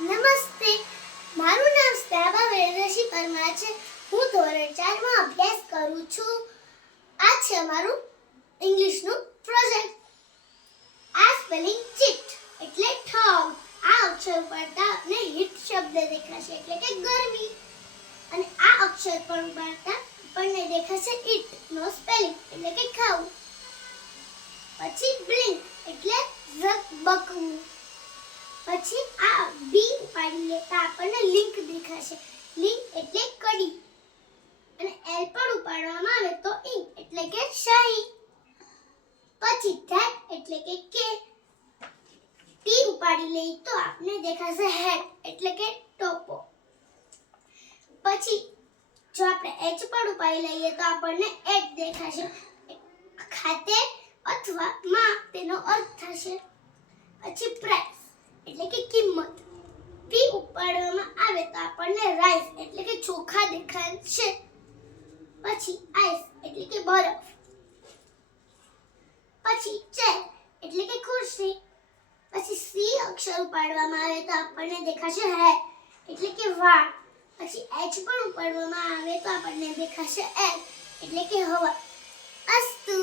નમસ્તે, મારું નામ સ્નેહા વેરશી પરમાર છે. હું ધોરણ 4 માં અભ્યાસ કરું છું. આ છે અમારું ઇંગ્લિશનું પ્રોજેક્ટ. આ સ્પેલિંગ ચીટ એટલે ઠગ. આ અક્ષર પડતા આપને હીટ શબ્દ દેખાશે એટલે કે ગરમી, અને આ અક્ષર પર પડતા આપણને દેખાશે ઈટ નો સ્પેલિંગ એટલે કે ખાવું. પછી બ્લિંક એટલે ઝગબગવું. પછી આ બી ઉપાડી લેતા આપણને લિંક દેખાશે. લિંક એટલે કડી, અને એલ પર ઉપાડવામાં આવે તો ઇંક એટલે કે શાહી. પછી ધેટ એટલે કે ટી ઉપાડી લઈ તો આપને દેખાશે હેટ એટલે કે ટોપો. પછી જો આપણે એચ પર ઉપાડી લઈએ તો આપણને એટ દેખાશે. ખાતે અથવા માં તેનો અર્થ થશે. પછી પ્રાઇસ એટલે કે કિંમત. પી ઉપાડવામાં આવે તો આપણને રાઈસ એટલે કે ચોખા દેખાશે. પછી આઈસ એટલે કે બરફ. પછી ચેર એટલે કે ખુરશી. પછી સી અક્ષર ઉપાડવામાં આવે તો આપણને દેખાશે હેર એટલે કે વાળ. પછી એચ પણ ઉપાડવામાં આવે તો આપણને દેખાશે એર એટલે કે હવા. અસ્તુ.